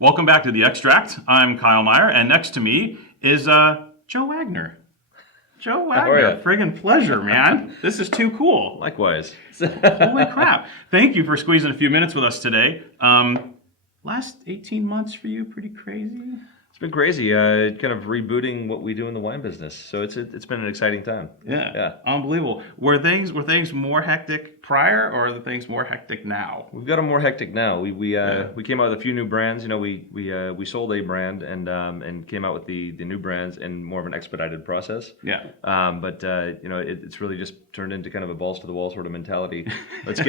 Welcome back to The Extract. I'm Kyle Meyer, and next to me is Joe Wagner. Joe How are Wagner, ya? friggin' pleasure, man. This is too cool. Likewise. Holy crap. Thank you for squeezing a few minutes with us today. Last 18 months for you, pretty crazy? It's been crazy, kind of rebooting what we do in the wine business. So it's been an exciting time. Yeah. Unbelievable. Were things more hectic prior, or are the things more hectic now? We've got them more hectic now. We came out with a few new brands. You know, we sold a brand and came out with the new brands in more of an expedited process. Yeah. But you know, it's really just turned into kind of a balls to the wall sort of mentality. Let's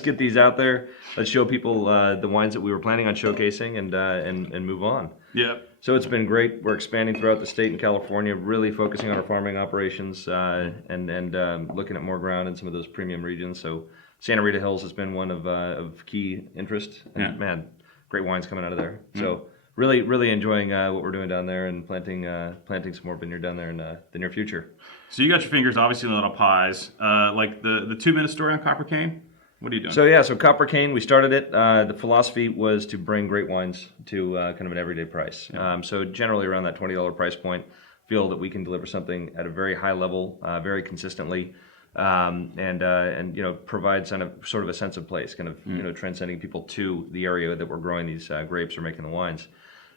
get these out there. Let's show people the wines that we were planning on showcasing and move on. Yeah. So it's been great. We're expanding throughout the state in California, really focusing on our farming operations and looking at more ground in some of those premium regions. So Santa Rita Hills has been one of key interest. And Yeah. man, great wines coming out of there. So really enjoying what we're doing down there and planting some more vineyard down there in the near future. So you got your fingers obviously in a lot of pies. Like the 2-minute story on Copper Cane? What are you doing? So Copper Cane, we started it. The philosophy was to bring great wines to kind of an everyday price. Yeah. So generally around that $20 price point, feel that we can deliver something at a very high level, very consistently, and you know, provide sort of a sense of place, kind of you know, transcending people to the area that we're growing these grapes or making the wines.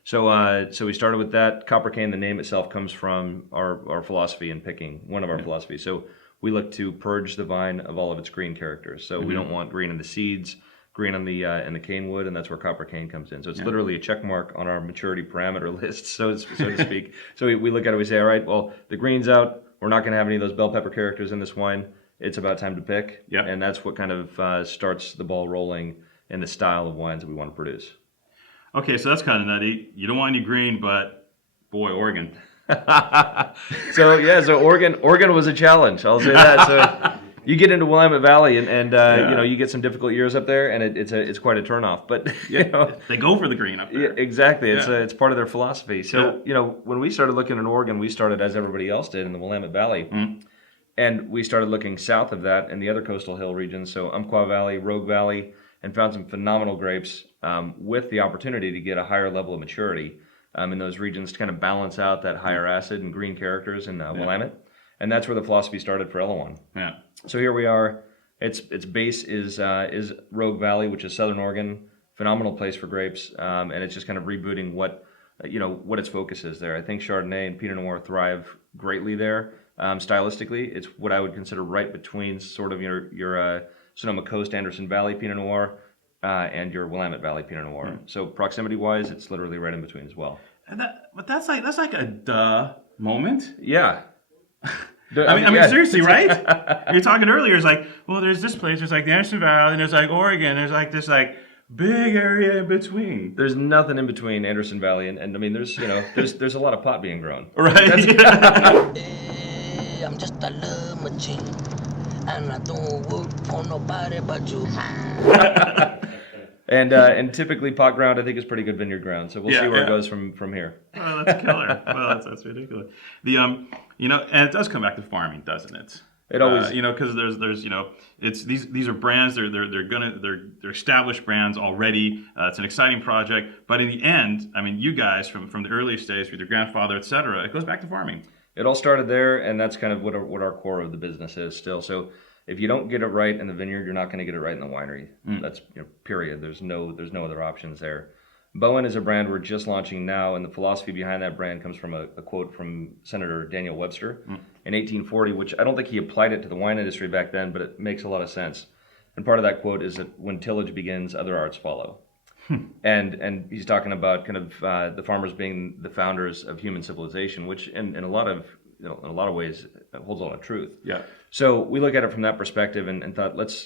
So we started with that. Copper Cane, the name itself comes from our philosophy in picking, one of our philosophies. So we look to purge the vine of all of its green characters. So we don't want green in the seeds, green on the in the cane wood, and that's where Copper Cane comes in. So it's literally a check mark on our maturity parameter list, so to speak. So we look at it, we say, all right, well, the green's out. We're not going to have any of those bell pepper characters in this wine. It's about time to pick. Yep. And that's what kind of starts the ball rolling in the style of wines that we want to produce. Okay, so that's kind of nutty. You don't want any green, but boy, Oregon. So Oregon was a challenge. I'll say that. So you get into Willamette Valley and you know, you get some difficult years up there, and it's quite a turnoff. But you know, They go for the green up there. yeah, exactly. It's part of their philosophy. So you know, when we started looking in Oregon, we started as everybody else did in the Willamette Valley, and we started looking south of that in the other coastal hill regions. So Umpqua Valley, Rogue Valley, and found some phenomenal grapes with the opportunity to get a higher level of maturity in those regions to kind of balance out that higher acid and green characters in Willamette. And that's where the philosophy started for Elawan. Yeah. So here we are. Its base is Rogue Valley, which is Southern Oregon. Phenomenal place for grapes, and it's just kind of rebooting what its focus is there. I think Chardonnay and Pinot Noir thrive greatly there. Stylistically, it's what I would consider right between sort of your Sonoma Coast, Anderson Valley Pinot Noir and your Willamette Valley Pinot Noir. So proximity-wise, it's literally right in between as well. And that's like a duh moment. Yeah. I mean, seriously, right? You're talking earlier. It's like, well, there's this place. There's like the Anderson Valley, and there's like Oregon. There's like this like big area in between. There's nothing in between Anderson Valley and I mean, there's a lot of pot being grown. Right. Hey, I'm just a love machine, and I don't work for nobody but you. And typically pot ground, I think, is pretty good vineyard ground. So we'll see where it goes from here. Oh, that's killer. Well, that's ridiculous. The you know, and it does come back to farming, doesn't it? It always, you know, because there's you know, it's these are brands. They're established brands already. It's an exciting project, but in the end, I mean, you guys from the earliest days with your grandfather, etc. It goes back to farming. It all started there, and that's kind of what our core of the business is still. So if you don't get it right in the vineyard, you're not going to get it right in the winery. That's period. There's no other options there. Bowen is a brand we're just launching now, and the philosophy behind that brand comes from a quote from Senator Daniel Webster in 1840, which I don't think he applied it to the wine industry back then, but it makes a lot of sense. And part of that quote is that when tillage begins, other arts follow. And he's talking about kind of the farmers being the founders of human civilization, which in a lot of ways holds a lot of truth. Yeah. So we look at it from that perspective and thought, let's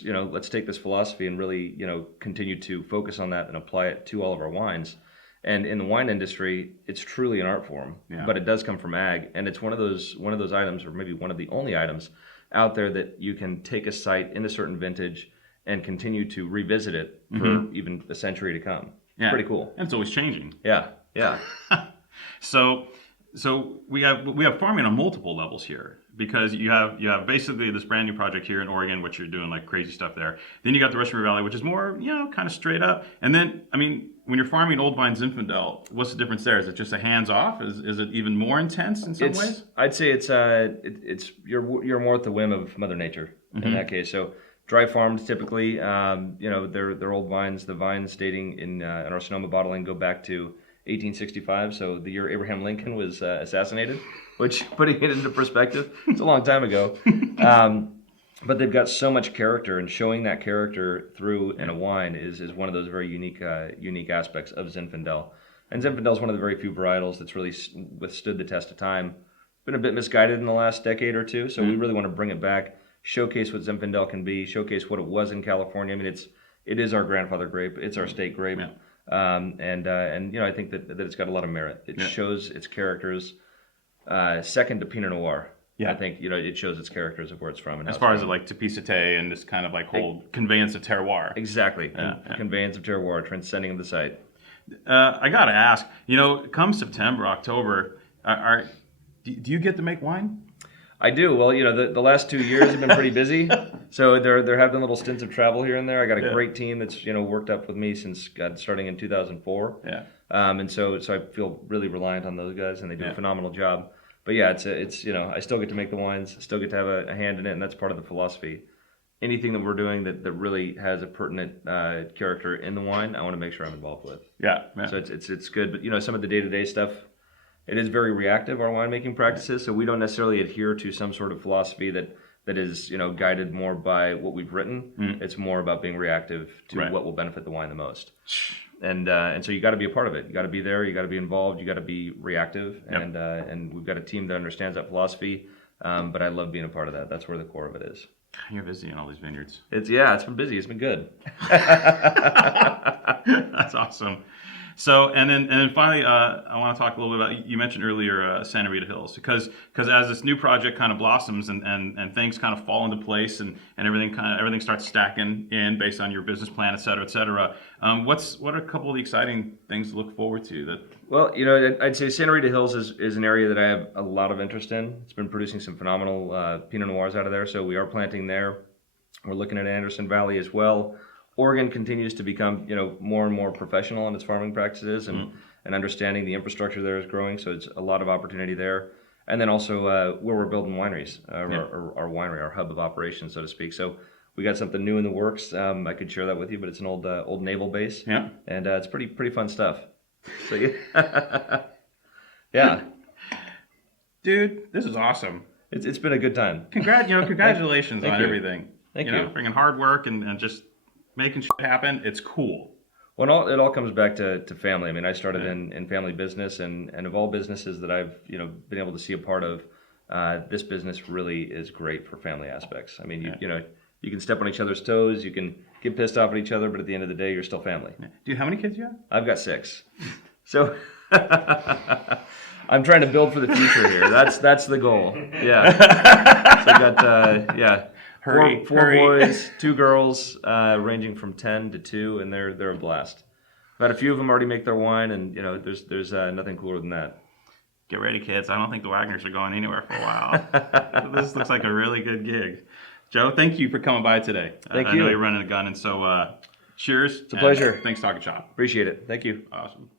take this philosophy and really, continue to focus on that and apply it to all of our wines. And in the wine industry, it's truly an art form, but it does come from ag, and it's one of those items, or maybe one of the only items out there that you can take a site in a certain vintage and continue to revisit it for even a century to come. It's pretty cool. And it's always changing. Yeah. So, So we have farming on multiple levels here because you have basically this brand new project here in Oregon, which you're doing like crazy stuff there. Then you got the Russian River Valley, which is more kind of straight up. And then I mean, when you're farming Old Vine Zinfandel, what's the difference there? Is it just a hands off? Is it even more intense in some ways? I'd say it's you're more at the whim of Mother Nature in that case. So dry farmed typically, they're old vines. The vines dating in our Sonoma bottling go back to 1865, so the year Abraham Lincoln was assassinated, which, putting it into perspective, it's a long time ago. But they've got so much character, and showing that character through in a wine is one of those very unique aspects of Zinfandel. And Zinfandel is one of the very few varietals that's really withstood the test of time. Been a bit misguided in the last decade or two, so we really want to bring it back, showcase what Zinfandel can be, showcase what it was in California. I mean, it is our grandfather grape, it's our state grape. Yeah. I think that it's got a lot of merit. It shows its characters. Second to Pinot Noir, I think it shows its characters of where it's from. And as far as like Tepicete and this kind of like whole conveyance of terroir. Exactly, conveyance of terroir, transcending of the site. I gotta ask, come September, October, do you get to make wine? I do. Well, the last 2 years have been pretty busy, so there have been little stints of travel here and there. I got a great team that's worked up with me since starting in 2004. Yeah. And so I feel really reliant on those guys, and they do a phenomenal job. But yeah, it's I still get to make the wines, still get to have a hand in it, and that's part of the philosophy. Anything that we're doing that really has a pertinent character in the wine, I want to make sure I'm involved with. Yeah. So it's good, but some of the day-to-day stuff, it is very reactive, our winemaking practices, so we don't necessarily adhere to some sort of philosophy that is guided more by what we've written. It's more about being reactive to what will benefit the wine the most. And so you got to be a part of it. You got to be there. You got to be involved. You got to be reactive. And we've got a team that understands that philosophy. But I love being a part of that. That's where the core of it is. You're busy in all these vineyards. It's been busy. It's been good. That's awesome. So and then finally, I want to talk a little bit about, you mentioned earlier Santa Rita Hills, because as this new project kind of blossoms and things kind of fall into place and everything starts stacking in based on your business plan, et cetera, et cetera. What are a couple of the exciting things to look forward to? Well, I'd say Santa Rita Hills is an area that I have a lot of interest in. It's been producing some phenomenal Pinot Noirs out of there, so we are planting there. We're looking at Anderson Valley as well. Oregon continues to become, more and more professional in its farming practices, and understanding the infrastructure there is growing. So it's a lot of opportunity there. And then also where we're building wineries, our winery, our hub of operations, so to speak. So we got something new in the works. I could share that with you, but it's an old naval base. Yeah. And it's pretty fun stuff. So yeah. Dude, this is awesome. It's been a good time. Congratulations on you. everything. Thank you. Bringing hard work and just making shit happen. It's cool. Well, it all comes back to family. I mean, I started in family business, and of all businesses that I've been able to see a part of, this business really is great for family aspects. I mean, you can step on each other's toes, you can get pissed off at each other, but at the end of the day, you're still family. Dude, how many kids do you have? I've got 6. So I'm trying to build for the future here. That's the goal. Yeah. So I got four boys, 2 girls, ranging from 10 to 2, and they're a blast. I've had a few of them already make their wine, and there's nothing cooler than that. Get ready, kids. I don't think the Wagners are going anywhere for a while. This looks like a really good gig. Joe, thank you for coming by today. Thank you. I know you're running a gun, and so cheers. It's a pleasure. Thanks, Talking Shop. Appreciate it. Thank you. Awesome.